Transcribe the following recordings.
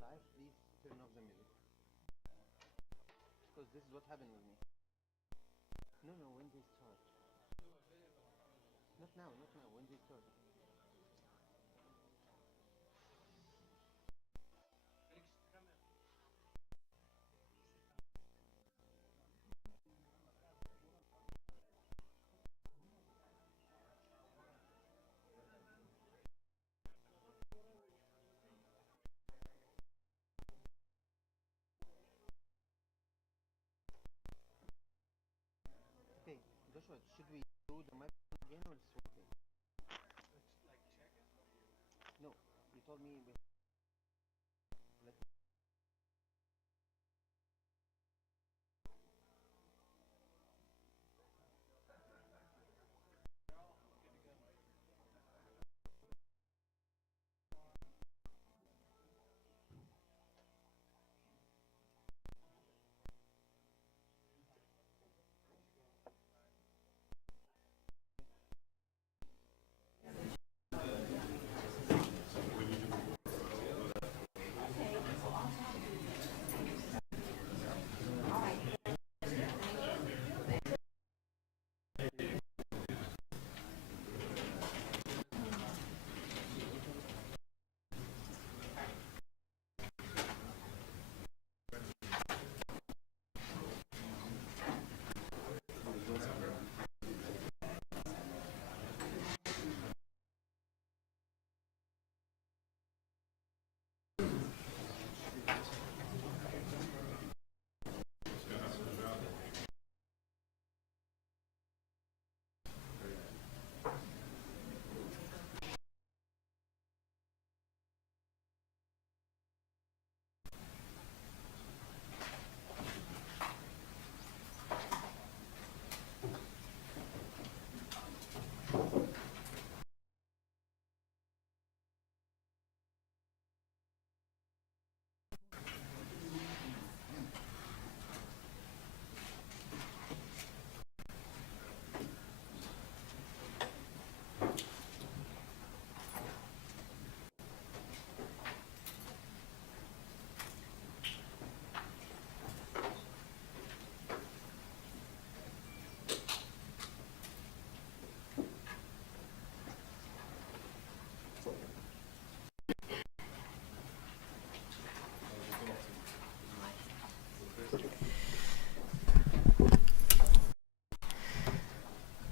Live, please turn off the music. Because this is what happened with me. No, no, when they start. Not now, not now, when they start. Okay, Joshua, should we do the microphone again or it's okay? No, you told me we let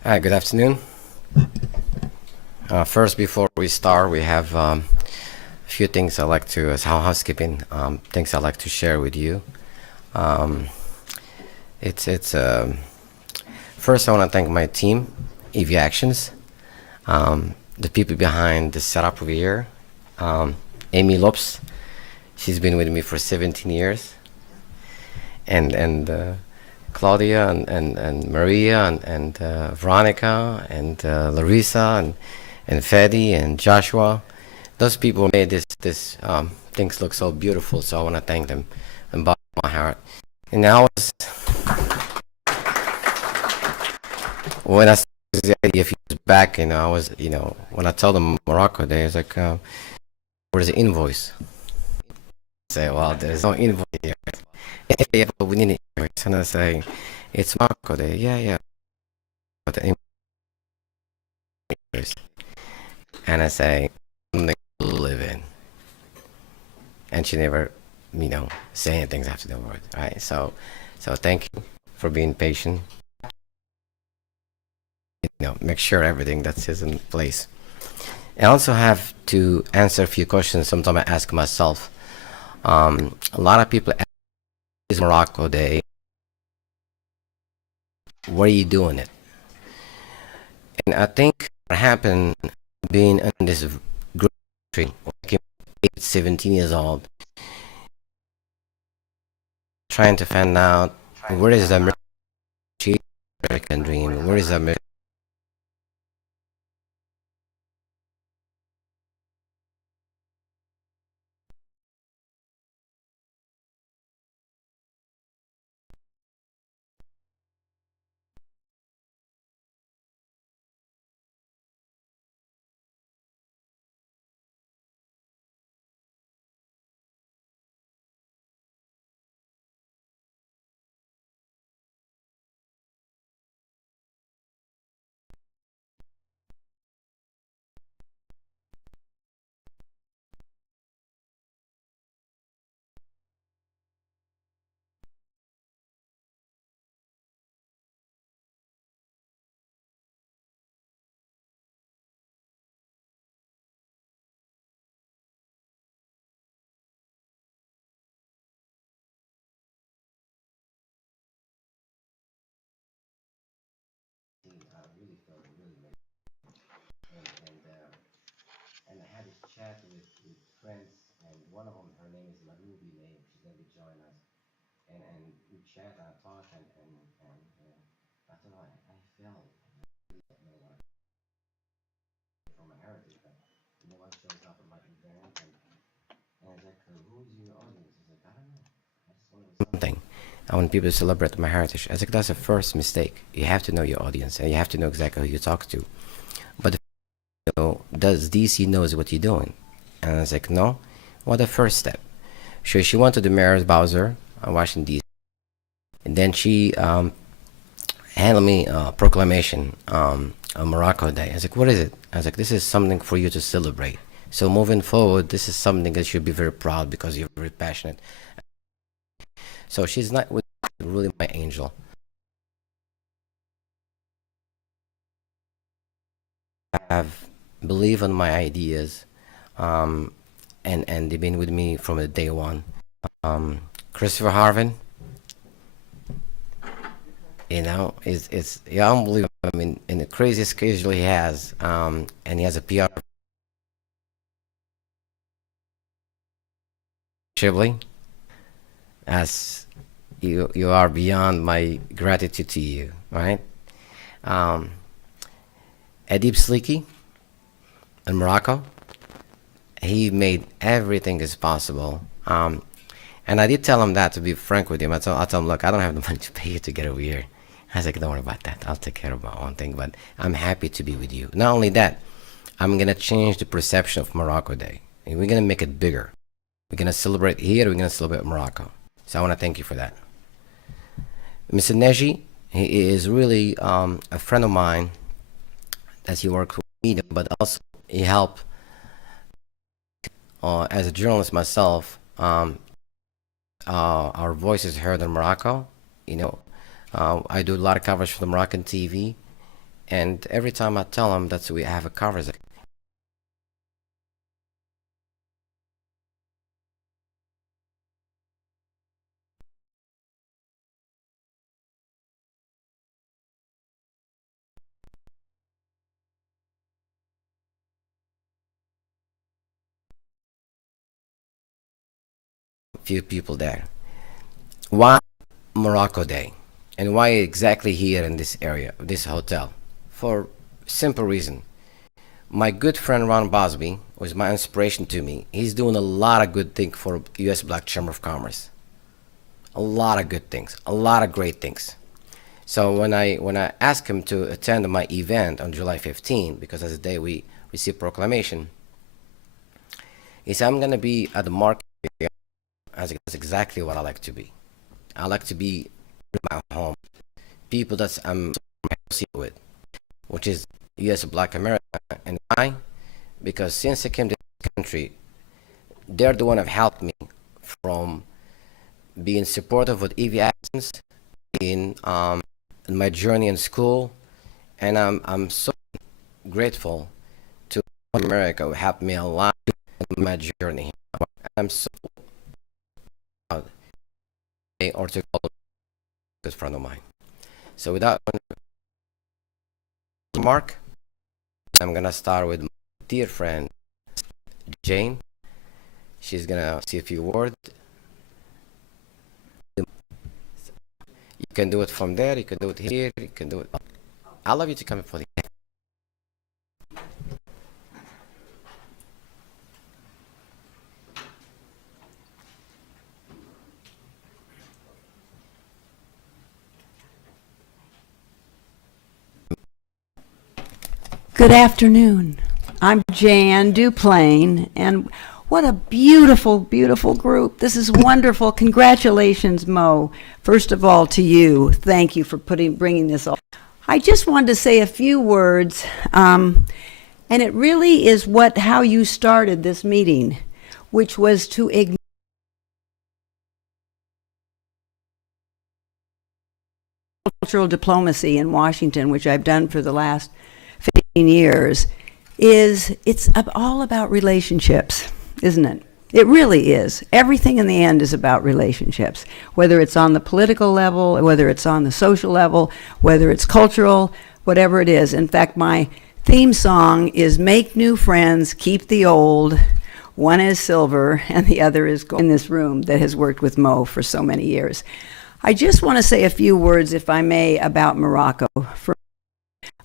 Hi, good afternoon. First, before we start, we have a few things I'd like to, as housekeeping, things I'd like to share with you. Um, it's first I want to thank my team, EV Actions, the people behind the setup over here. Amy Lopes, she's been with me for 17 years, and Claudia and Maria and Veronica and Larissa and Fedi and Joshua. Those people made this things look so beautiful. So I want to thank them and bottom of my heart. And I was when I started the idea a few years back, I was when I told them Morocco, they was like, "Where's the invoice?" I say, "Well, there's no invoice here." Yeah, but we need an invoice. And I say, "It's Morocco Day." Yeah, yeah, but the invoice. And I say, "Something to live in." And she never, say anything after the word, right? So thank you for being patient. Make sure everything that's is in place. I also have to answer a few questions. Sometimes I ask myself. A lot of people ask, "Is Morocco Day? Where are you doing it?" And I think what happened being in this great country, like 17 years old, trying to find out where is the American dream? Where is the American chat with friends, and one of them, her name is Marubi name. She's gonna be joining us, and we chat and talk, and I thought I felt you know like from my heritage, but no one shows up at my event, and it's like, who is your audience? It's like, I don't know. I just want to do something. I want people to celebrate my heritage. I think that's the first mistake. You have to know your audience, and you have to know exactly who you talk to. But you know, does DC knows what you're doing? And I was like, no. Well, the first step. So she went to the mayor's Bowser, Washington D.C. And then she handed me a proclamation on Morocco Day. I was like, what is it? I was like, this is something for you to celebrate. So moving forward, this is something that you should be very proud because you're very passionate. So she's not really my angel. I have believe in my ideas, and they've been with me from the day one. Christopher Harvin, you know, it's yeah, unbelievable. I mean, in the craziest schedule he has, and he has a PR. Shibli, as you are beyond my gratitude to you, right? Um, Adib Sleeki in Morocco, he made everything is possible. And I did tell him that, to be frank with him. I told him, look, I don't have the money to pay you to get over here. I was like, don't worry about that. I'll take care of my own thing, but I'm happy to be with you. Not only that, I'm gonna change the perception of Morocco Day, and we're gonna make it bigger. We're gonna celebrate here. We're gonna celebrate Morocco. So I want to thank you for that. Mr. Neji, he is really a friend of mine that he works with me, but also he helped as a journalist myself. Our voice is heard in Morocco. You know, I do a lot of coverage for the Moroccan TV, and every time I tell them that we have a coverage, few people there. Why Morocco Day? And why exactly here in this area, this hotel? For simple reason. My good friend Ron Bosby was my inspiration to me. He's doing a lot of good things for U.S. Black Chamber of Commerce. A lot of good things, a lot of great things. So when I asked him to attend my event on July 15, because that's the day we received proclamation, he said, I'm gonna be at the market area. That's exactly what I like to be. I like to be in my home. People that I'm associated with, which is U.S. Black America. And why? Because since I came to this country, they're the one that have helped me from being supportive with EV actions in my journey in school, and I'm so grateful to America who helped me a lot in my journey. I'm so proud or to call a good friend of mine. So without Mark, I'm gonna start with my dear friend Jane. She's gonna say a few words. You can do it from there, you can do it here, you can do it. I love you to come for the. Good afternoon. I'm Jan Duplain, and what a beautiful, beautiful group. This is wonderful. Congratulations, Mo. First of all, to you. Thank you for bringing this all. I just wanted to say a few words, and it really is how you started this meeting, which was to ignore cultural diplomacy in Washington, which I've done for the last 15 years. It's all about relationships, isn't it? It really is. Everything in the end is about relationships, whether it's on the political level, whether it's on the social level, whether it's cultural, whatever it is. In fact, my theme song is Make New Friends, Keep the Old. One is silver and the other is gold. In this room that has worked with Mo for so many years. I just want to say a few words, if I may, about Morocco.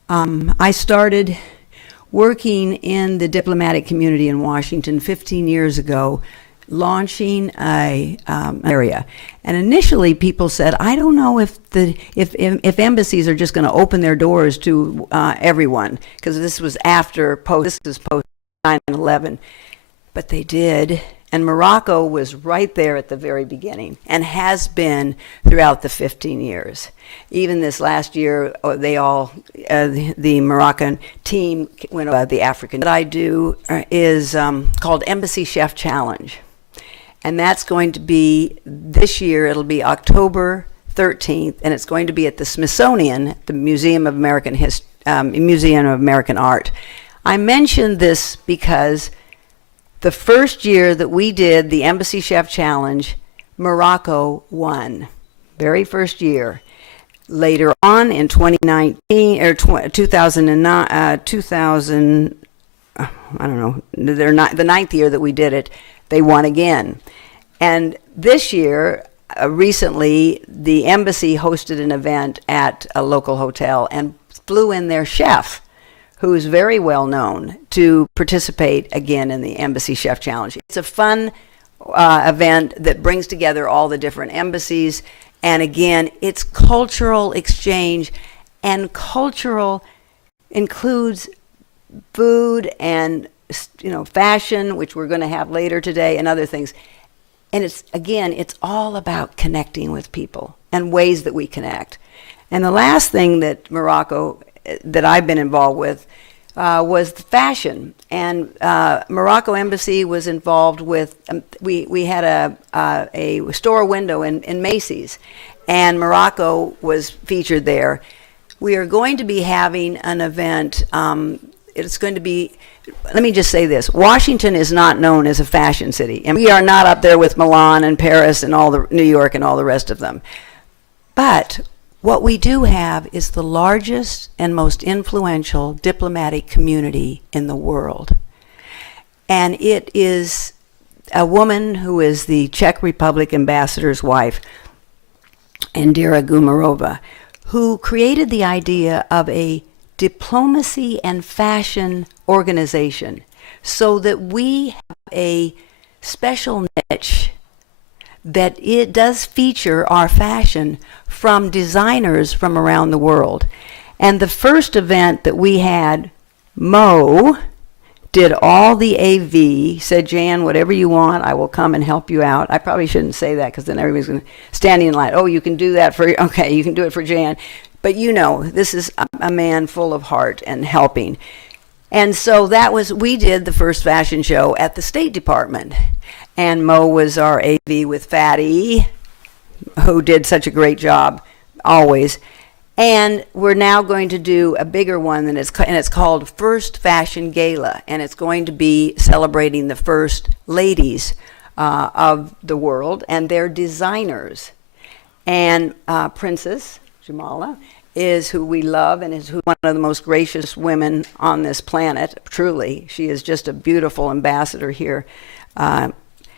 I started working in the diplomatic community in Washington 15 years ago, launching a area. And initially people said, I don't know if embassies are just going to open their doors to everyone, because this was post 9/11. But they did. And Morocco was right there at the very beginning and has been throughout the 15 years. Even this last year, the Moroccan team went about the African. What I do is called Embassy Chef Challenge. And that's going to be this year, it'll be October 13th, and it's going to be at the Smithsonian, the Museum of American Art. I mentioned this because the first year that we did the Embassy Chef Challenge, Morocco won. Very first year. Later on in 2019 or 2009, I don't know, the ninth year that we did it, they won again. And this year, recently, the embassy hosted an event at a local hotel and flew in their chef, who's very well known, to participate again in the Embassy Chef Challenge. It's a fun event that brings together all the different embassies, and again, it's cultural exchange, and cultural includes food and fashion, which we're going to have later today, and other things. And it's all about connecting with people and ways that we connect. And the last thing that that I've been involved with was the fashion. And Morocco Embassy was involved with, we had a store window in Macy's, and Morocco was featured there. We are going to be having an event. It's going to be, let me just say this, Washington is not known as a fashion city. And we are not up there with Milan and Paris and New York and all the rest of them. But what we do have is the largest and most influential diplomatic community in the world. And it is a woman who is the Czech Republic ambassador's wife, Indira Gumarova, who created the idea of a diplomacy and fashion organization so that we have a special niche that it does feature our fashion from designers from around the world. And the first event that we had, Mo did all the AV, said, Jan, whatever you want, I will come and help you out. I probably shouldn't say that because then everybody's going to stand in line. Oh, you can do that okay, you can do it for Jan. But this is a man full of heart and helping. And so we did the first fashion show at the State Department. And Mo was our AV with Fatty, who did such a great job, always. And we're now going to do a bigger one, and it's called First Fashion Gala. And it's going to be celebrating the first ladies of the world and their designers. And Princess Jamala is who we love and is one of the most gracious women on this planet, truly. She is just a beautiful ambassador here.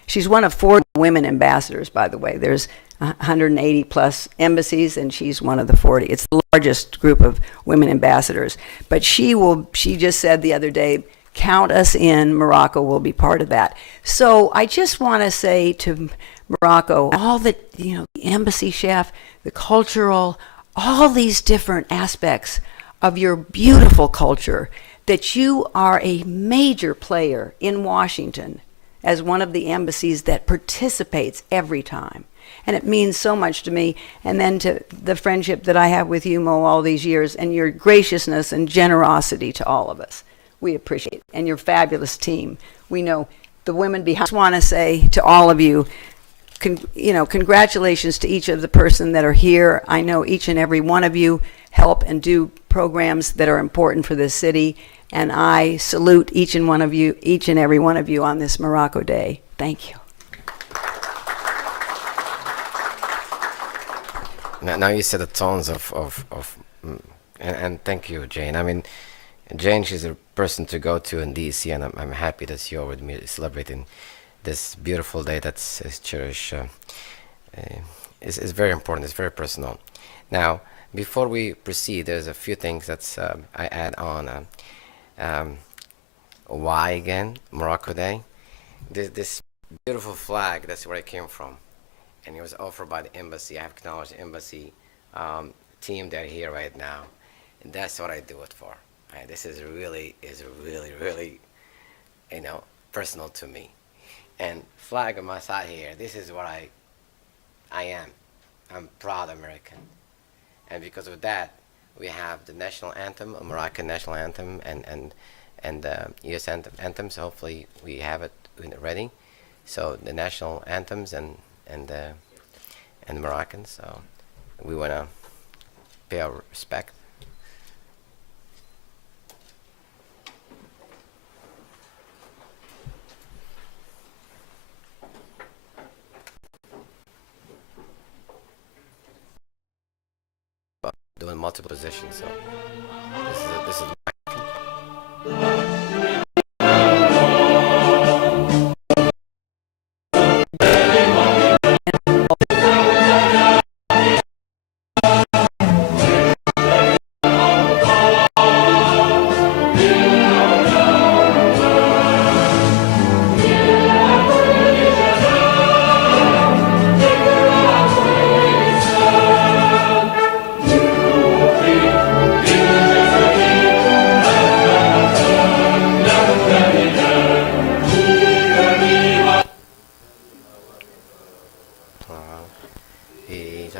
She's one of 4 women ambassadors, by the way. There's 180 plus embassies, and she's one of the 40. It's the largest group of women ambassadors. But she just said the other day, count us in, Morocco will be part of that. So I just want to say to Morocco, all the embassy chef, the cultural, all these different aspects of your beautiful culture, that you are a major player in Washington as one of the embassies that participates every time. And it means so much to me. And then to the friendship that I have with you, Mo, all these years, and your graciousness and generosity to all of us. We appreciate it. And your fabulous team. We know the women behind. I just want to say to all of you, congratulations to each of the person that are here. I know each and every one of you help and do programs that are important for this city. And I salute each and every one of you on this Morocco Day. Thank you. Now you set the tones and thank you, Jane. I mean, Jane, she's a person to go to in DC, and I'm happy that you're with me celebrating this beautiful day that's is cherished. Uh, is very important. It's very personal. Now, before we proceed, there's a few things that's I add on. Um, why again Morocco Day? This beautiful flag. That's where it came from, and it was offered by the embassy. I have acknowledged the embassy team that are here right now, and that's what I do it for. This is really personal to me. And flag on my side here. This is what I am. I'm proud American, and because of that, we have the national anthem, a Moroccan national anthem, and U.S. anthems. Hopefully, we have it ready. So the national anthems and Moroccans. So we want to pay our respect. But doing multiple positions. So this is He's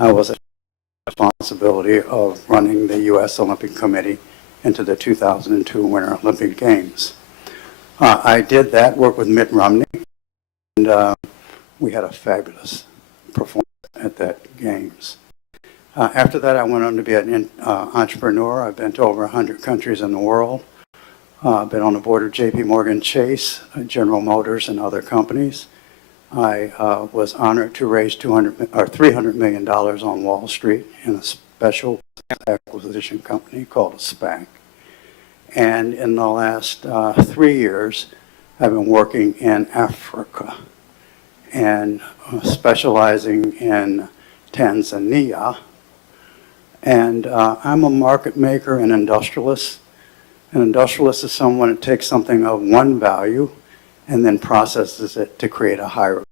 I was responsibility of running the U.S. Olympic Committee into the 2002 Winter Olympic Games. I did that work with Mitt Romney, and we had a fabulous performance at that Games. After that, I went on to be an entrepreneur. I've been to over 100 countries in the world. I've been on the board of J.P. Morgan Chase, General Motors, and other companies. I was honored to raise $300 million on Wall Street in a special acquisition company called a SPAC. And in the last 3 years, I've been working in Africa and specializing in Tanzania. And I'm a market maker and industrialist. An industrialist is someone that takes something of one value and then processes it to create a higher.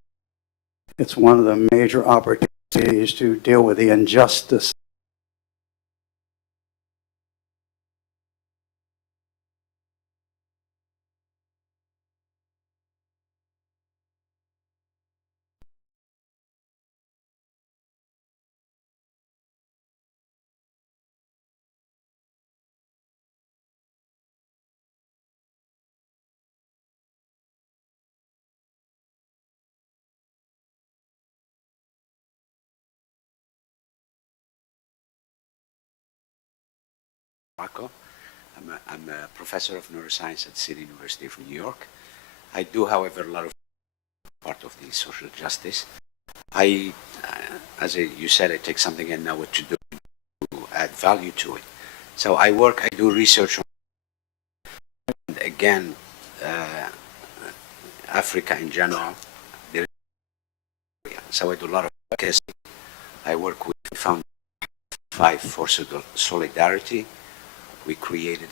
It's one of the major opportunities to deal with the injustice. Morocco. I'm a professor of neuroscience at City University of New York. I do, however, a lot of part of the social justice. You said, I take something and know what to do to add value to it. So I do research on, and again, Africa in general. So I do a lot of advocacy. I work with Found 5 for Solidarity. We created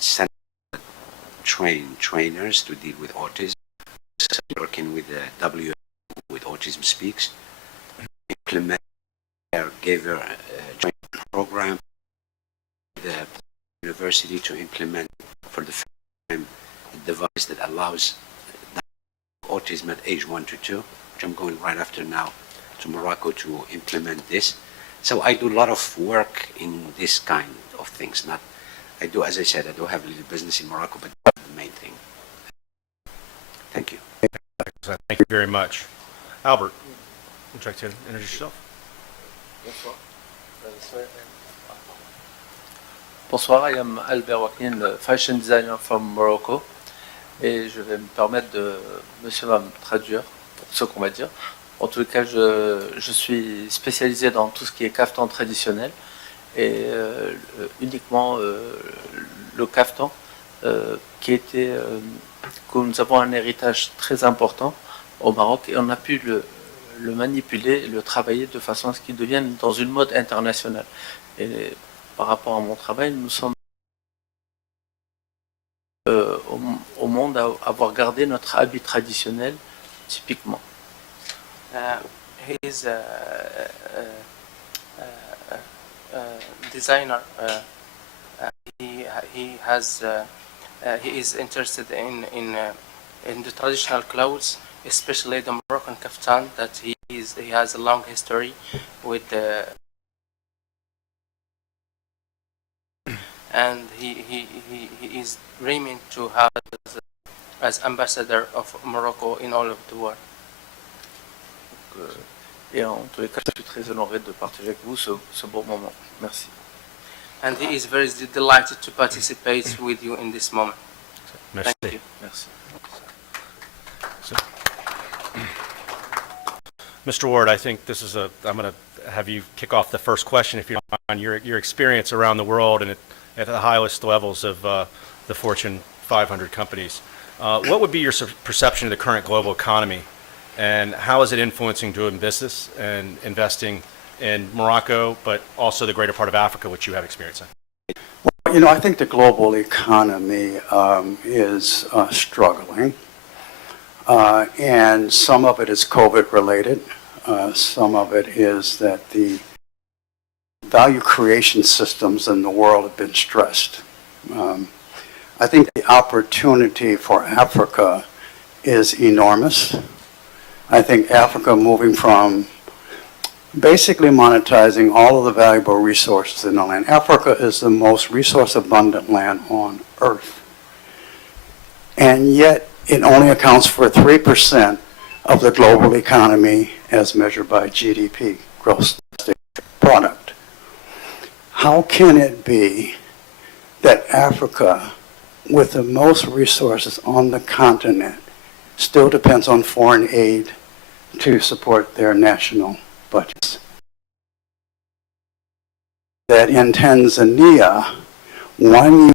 trainers to deal with autism, working with the WHO with Autism Speaks, implement gave her a training program at the university to implement for the first time a device that allows autism at age 1 to 2, which I'm going right after now to Morocco to implement this. So I do a lot of work in this kind of things. As I said, I do have a little business in Morocco, but that's the main thing. Thank you. Thank you very much. Albert, would you like to introduce yourself? Bonsoir, I am Albert Waknin, le fashion designer from Morocco. Et je vais me permettre de... Monsieur va me traduire, pour ce qu'on va dire. En tout cas, je suis spécialisé dans tout ce qui est caftan traditionnel. Et uniquement le caftan, que nous avons un héritage très important au Maroc. Et on a pu le manipuler, le travailler de façon à ce qu'il devienne dans une mode internationale. Et par rapport à mon travail, nous sommes au monde à avoir gardé notre habit traditionnel, typiquement. He is a designer. He is interested in the traditional clothes, especially the Moroccan kaftan. That he has a long history with the. And he is dreaming to have as ambassador of Morocco in all of the world. Et en tous les cas, je suis très honoré de partager avec vous ce beau moment. Merci. And he is very delighted to participate with you in this moment. Merci. Thank you. Merci. Mr. Ward, I think I'm going to have you kick off the first question, if you don't mind, your experience around the world and at the highest levels of the Fortune 500 companies. What would be your perception of the current global economy, and how is it influencing doing business and investing in Morocco, but also the greater part of Africa, which you have experience in? Well, I think the global economy is struggling, and some of it is COVID related. Some of it is that the value creation systems in the world have been stressed. I think the opportunity for Africa is enormous. I think Africa moving from basically monetizing all of the valuable resources in the land. Africa is the most resource-abundant land on Earth. And yet, it only accounts for 3% of the global economy as measured by GDP, gross domestic product. How can it be that Africa, with the most resources on the continent, still depends on foreign aid to support their national budgets? That in Tanzania, 1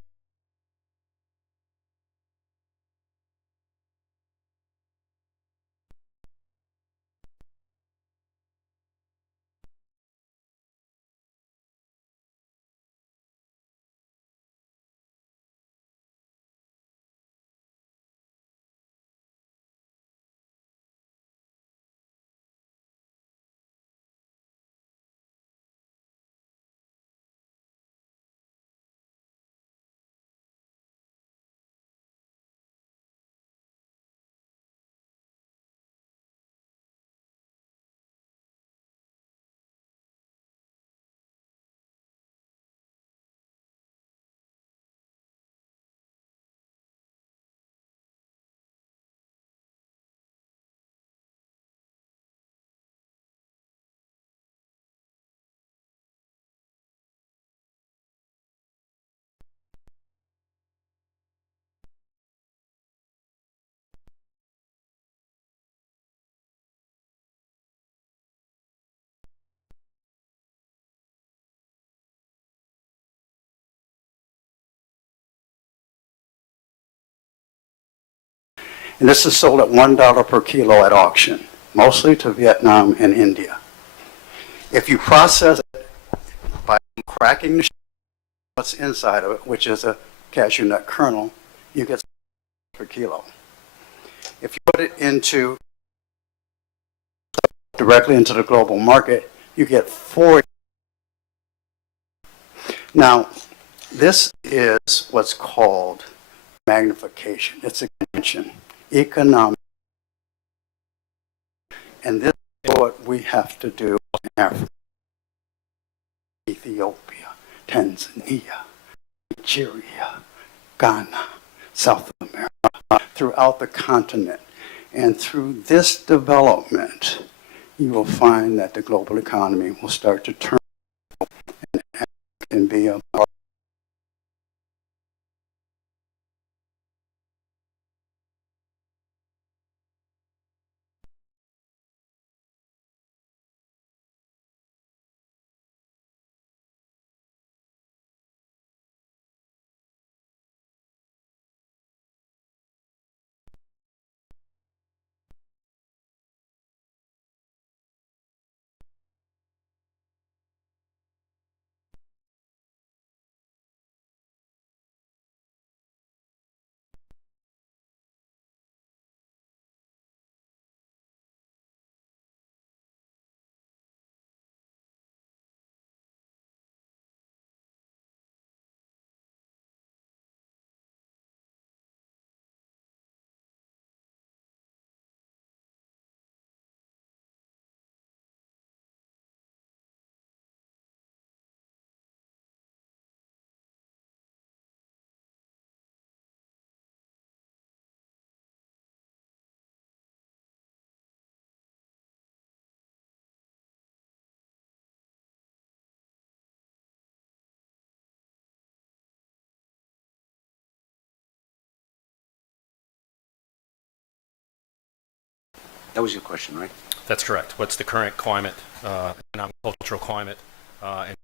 and this is sold at $1 per kilo at auction, mostly to Vietnam and India. If you process it by cracking the what's inside of it, which is a cashew nut kernel, you get per kilo. If you put it into directly into the global market, you get 40. Now, this is what's called magnification. It's a convention, economic. And this is what we have to do in Africa, Ethiopia, Tanzania, Nigeria, Ghana, South America, throughout the continent. And through this development, you will find that the global economy will start to turn and be a That was your question, right? That's correct. What's the current climate, economic cultural climate, and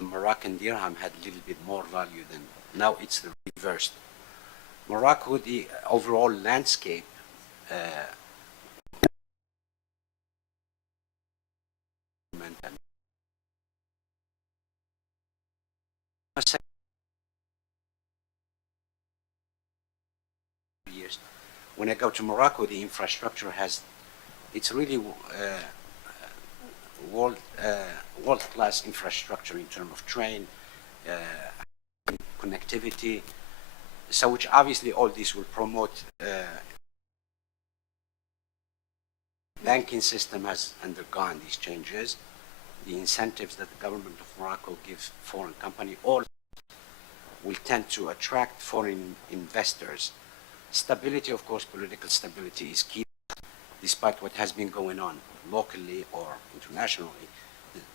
the Moroccan dirham had a little bit more value than now. It's the reversed. Morocco, the overall landscape, and years. When I go to Morocco, the infrastructure has, it's really world-class infrastructure in terms of train, connectivity, so which obviously all this will promote. Banking system has undergone these changes. The incentives that the government of Morocco gives foreign company all will tend to attract foreign investors. Stability, of course, political stability is key. Despite what has been going on locally or internationally,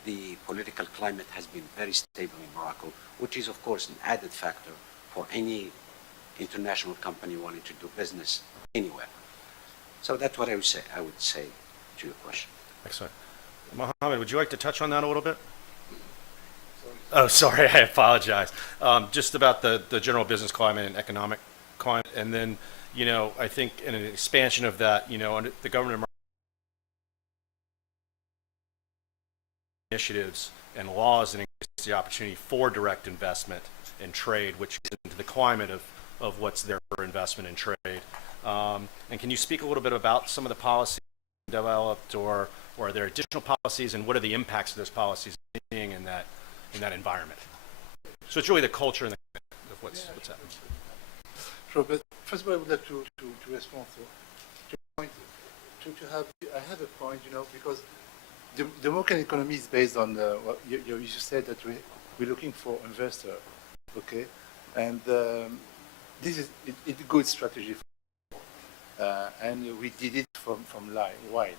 the political climate has been very stable in Morocco, which is, of course, an added factor for any international company wanting to do business anywhere. So that's what I would say to your question. Excellent. Mohammed, would you like to touch on that a little bit? Oh, sorry, I apologize. Just about the general business climate and economic climate, and then, I think in an expansion of that, under the government of initiatives and laws and increase the opportunity for direct investment and trade, which is into the climate of what's there for investment and trade. And can you speak a little bit about some of the policies developed, or are there additional policies, and what are the impacts of those policies being in that environment? So it's really the culture and of what's happening. Sure, but first of all, I would like to respond to point to have. I have a point, because the Moroccan economy is based on what you said, that we're looking for investor, okay, and this is a good strategy, and we did it from wide,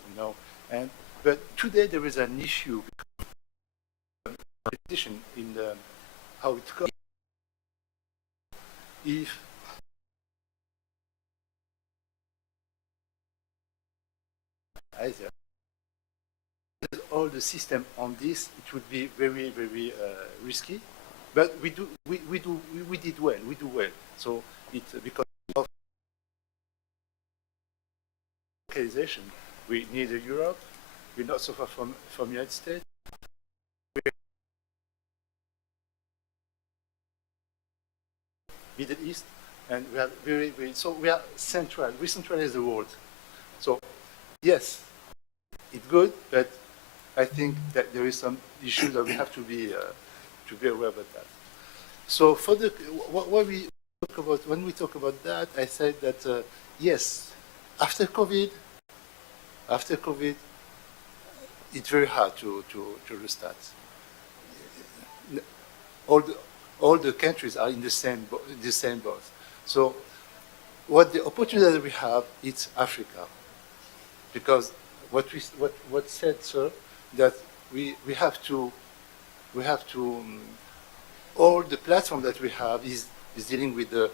and but today there is an issue in how it goes. If either all the system on this, it would be very, very risky. But we did well. We do well. So it's because of localization. We neither Europe, we're not so far from United States. Middle East, and we are very, very, so we are central. We centralize the world. So yes, it's good, but I think that there is some issue that we have to be aware about that. So for what we talk about, when we talk about that, I said that yes, after COVID, it's very hard to restart. All the countries are in the same boat. So what the opportunity that we have, it's Africa, because what said, sir, that we have to all the platform that we have is dealing with the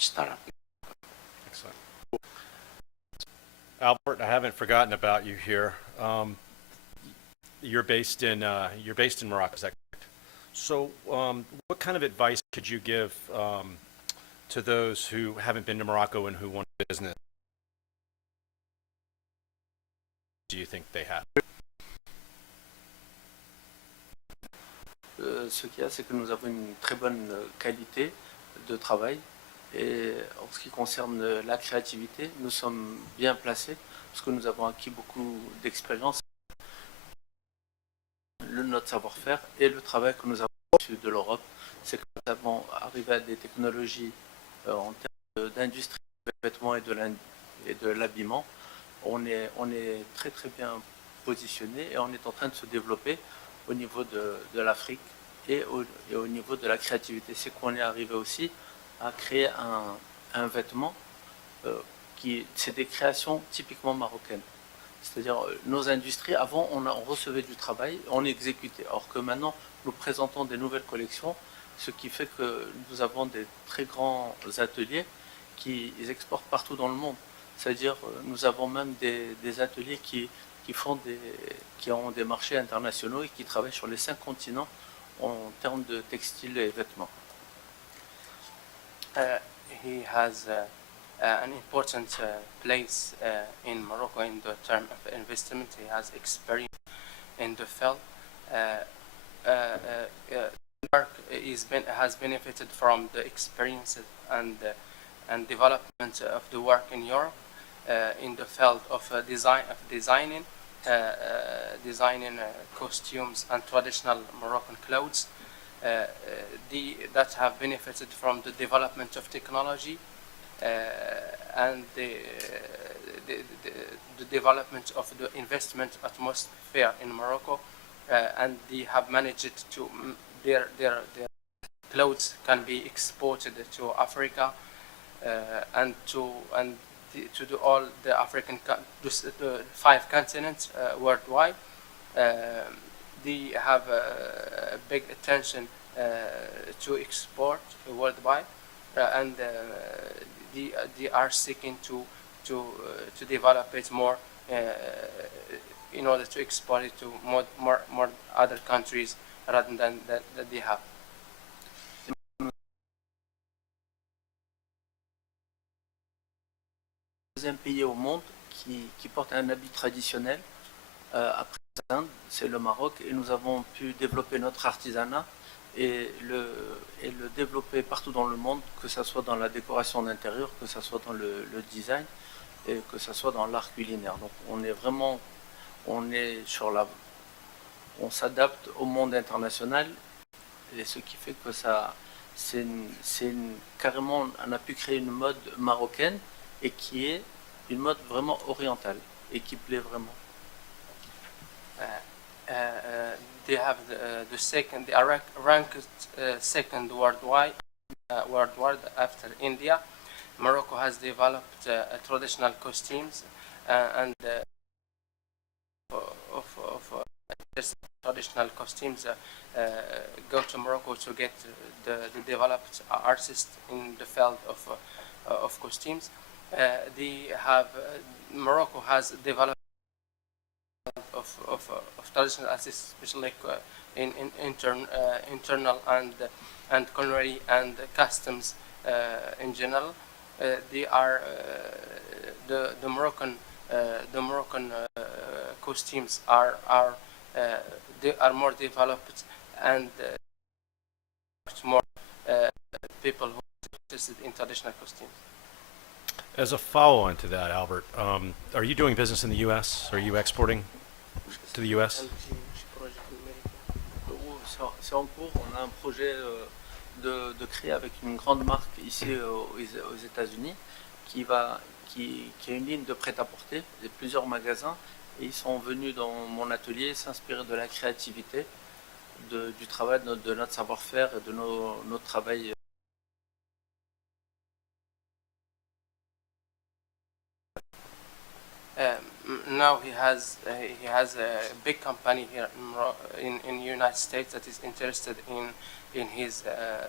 startup. Excellent. Albert, I haven't forgotten about you here. You're based in Morocco, is that correct? So, what kind of advice could you give to those who haven't been to Morocco and who want a business? Do you think they have? Ce qu'il y a, c'est que nous avons une très bonne qualité de travail. Et en ce qui concerne la créativité, nous sommes bien placés parce que nous avons acquis beaucoup d'expérience, notre savoir-faire et le travail que nous avons reçu de l'Europe. C'est que nous avons arrivé à des technologies en termes d'industrie, des vêtements et de l'habillement. On est très très bien positionné et on est en train de se développer au niveau de l'Afrique et au niveau de la créativité. C'est qu'on est arrivé aussi à créer un vêtement c'est des créations typiquement marocaines. C'est-à-dire nos industries, avant on recevait du travail, on exécutait. Or que maintenant nous présentons des nouvelles collections, ce qui fait que nous avons des très grands ateliers qui exportent partout dans le monde. C'est-à-dire nous avons même des ateliers qui ont des marchés internationaux et qui travaillent sur les 5 continents en termes de textiles et vêtements. He has an important place in Morocco in the term of investment. He has experience in the field. Work has benefited from the experience and development of the work in Europe in the field of designing costumes and traditional Moroccan clothes. That have benefited from the development of technology and the development of the investment atmosphere in Morocco, and they have managed to their clothes can be exported to Africa and to do all the the 5 continents worldwide. They have a big attention to export worldwide, and they are seeking to develop it more in order to export it to more other countries rather than that they have. Deuxième pays au monde qui porte un habit traditionnel après l'Inde, c'est le Maroc, et nous avons pu développer notre artisanat et le développer partout dans le monde, que ce soit dans la décoration d'intérieur, que ce soit dans le design et que ce soit dans l'art culinaire. Donc on s'adapte au monde international, et ce qui fait que carrément on a pu créer une mode marocaine et qui est une mode vraiment orientale et qui plaît vraiment. They have they are ranked second worldwide after India. Morocco has developed traditional costumes and traditional costumes. Go to Morocco to get the developed artists in the field of costumes. Morocco has developed of traditional artists, especially in internal and culinary and customs in general. They are the Moroccan costumes they are more developed and more people who are interested in traditional costumes. As a follow-on to that, Albert, are you doing business in the U.S.? Are you exporting to the U.S.? C'est en cours. On a un projet de créer avec une grande marque ici aux États-Unis qui a une ligne de prêt-à-porter, il y a plusieurs magasins, et ils sont venus dans mon atelier s'inspirer de la créativité, du travail, de notre savoir-faire et de notre travail. Now he has a big company here in the United States that is interested in his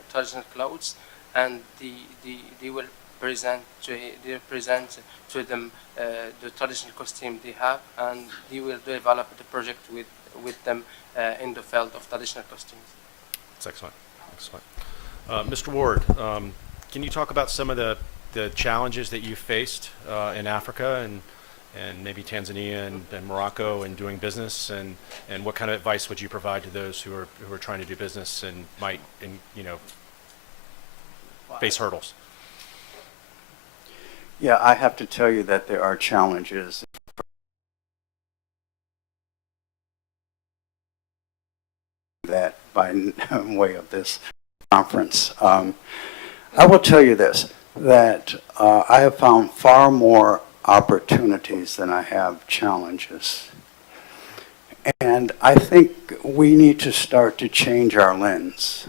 traditional clothes, and they will they present to them the traditional costume they have, and they will develop the project with them in the field of traditional costumes. That's excellent. Excellent. Mr. Ward, can you talk about some of the challenges that you faced in Africa and maybe Tanzania and Morocco in doing business, and what kind of advice would you provide to those who are trying to do business and might face hurdles? Yeah, I have to tell you that there are challenges. That by way of this conference. I will tell you this, that I have found far more opportunities than I have challenges. And I think we need to start to change our lens.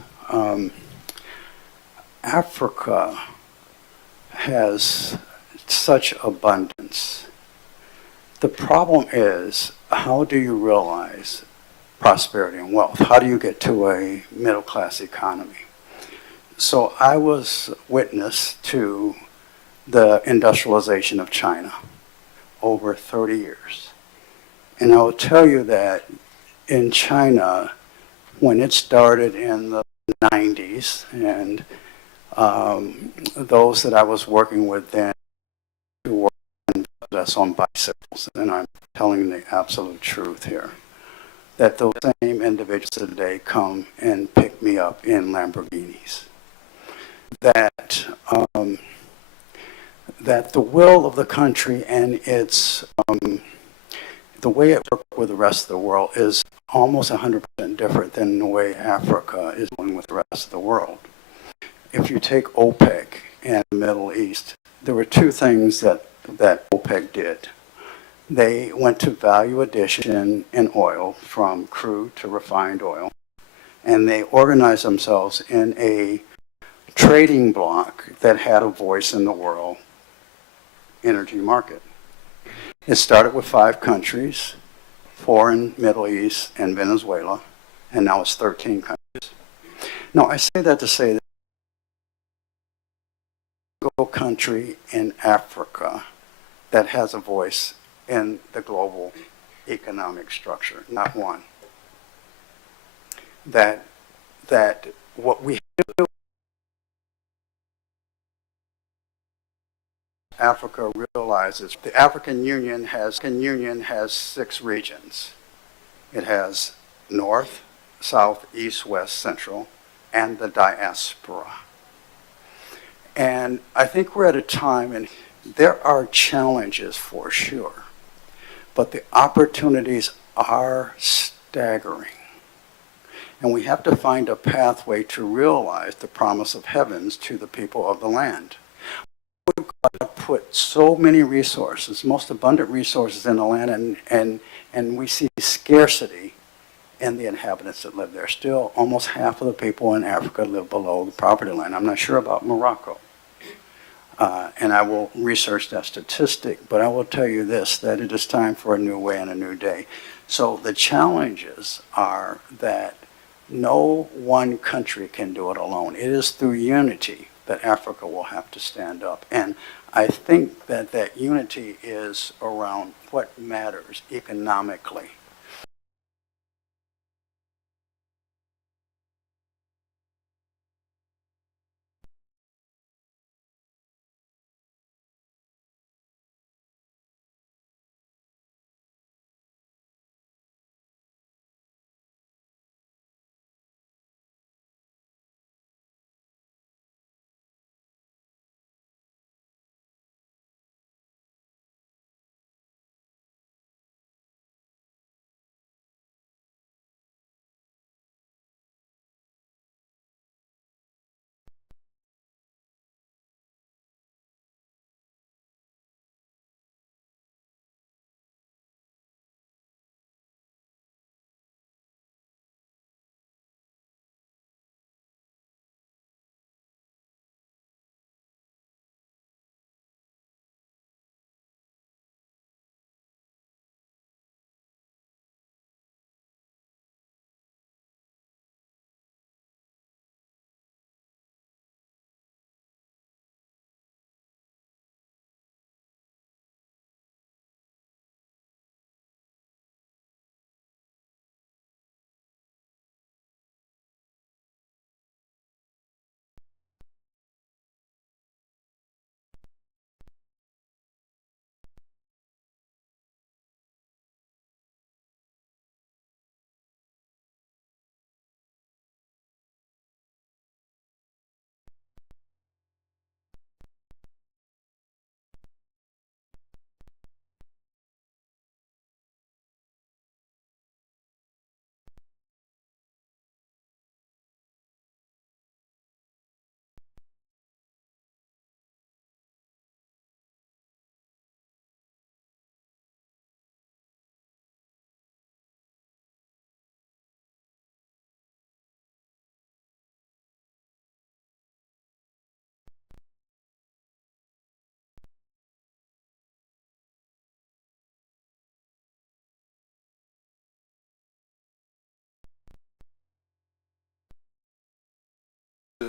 Africa has such abundance. The problem is, how do you realize prosperity and wealth? How do you get to a middle-class economy? So I was witness to the industrialization of China over 30 years. And I will tell you that in China, when it started in the 90s, and those that I was working with then who were us on bicycles, and I'm telling the absolute truth here, that those same individuals today come and pick me up in Lamborghinis. That that the will of the country and its the way it works with the rest of the world is almost 100% different than the way Africa is doing with the rest of the world. If you take OPEC and the Middle East, there were two things that OPEC did. They went to value addition in oil, from crude to refined oil, and they organized themselves in a trading bloc that had a voice in the world energy market. It started with 5 countries, 4 in Middle East and Venezuela, and now it's 13 countries. Now, I say that to say that no country in Africa that has a voice in the global economic structure, not one. That what we do, Africa realizes the African Union has 6 regions. It has North, South, East, West, Central, and the diaspora. And I think we're at a time, and there are challenges for sure, but the opportunities are staggering. And we have to find a pathway to realize the promise of heavens to the people of the land. God put so many resources, most abundant resources in the land, and we see scarcity in the inhabitants that live there. Still, almost half of the people in Africa live below the poverty line. I'm not sure about Morocco. And I will research that statistic, but I will tell you this, that it is time for a new way and a new day. So the challenges are that no one country can do it alone. It is through unity that Africa will have to stand up. And I think that that unity is around what matters economically.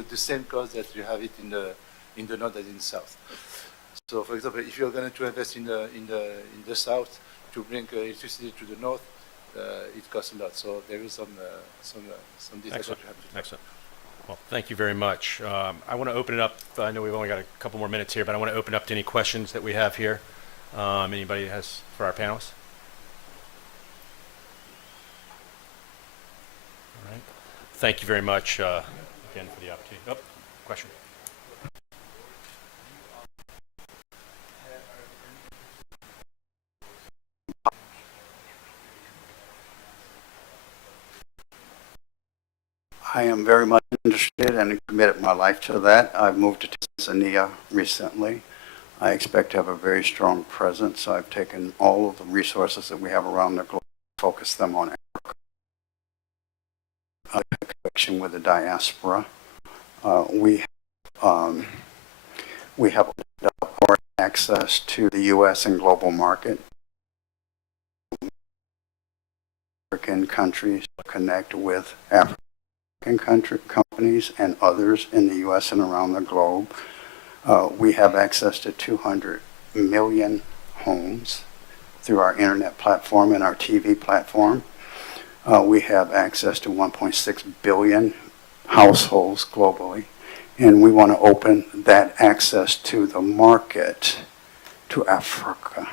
the same cost that you have it in the north and in the south. So, for example, if you're going to invest in the south to bring electricity to the north, it costs a lot. So there is some details Excellent. that you have to do. Excellent. Well, thank you very much. I want to open it up. I know we've only got a couple more minutes here, but I want to open up to any questions that we have here. Anybody has for our panelists? All right. Thank you very much again for the opportunity. Oh, question. I am very much interested and committed my life to that. I've moved to Tanzania recently. I expect to have a very strong presence. I've taken all of the resources that we have around the globe, focused them on Africa. A connection with the diaspora. We have more access to the U.S. and global market. African countries connect with African companies and others in the U.S. and around the globe. We have access to 200 million homes through our internet platform and our TV platform. We have access to 1.6 billion households globally, and we want to open that access to the market to Africa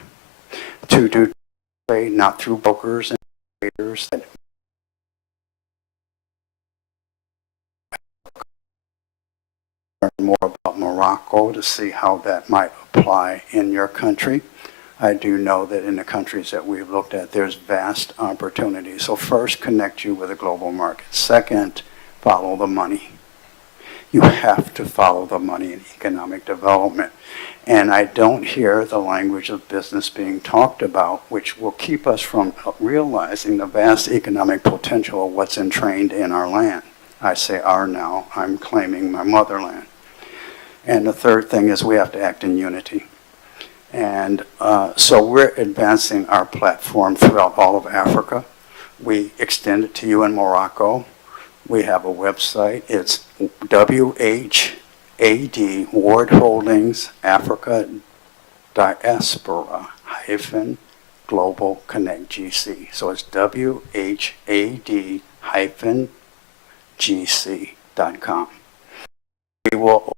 to do trade not through brokers and traders that learn more about Morocco to see how that might apply in your country. I do know that in the countries that we've looked at, there's vast opportunities. So first, connect you with the global market. Second, follow the money. You have to follow the money in economic development. And I don't hear the language of business being talked about, which will keep us from realizing the vast economic potential of what's entrained in our land. I say our now, I'm claiming my motherland. And the third thing is we have to act in unity. And so we're advancing our platform throughout all of Africa. We extend it to you in Morocco. We have a website. It's WHAD, Ward Holdings, Africa Diaspora hyphen Global Connect GC. So it's WHAD hyphen GC.com. We will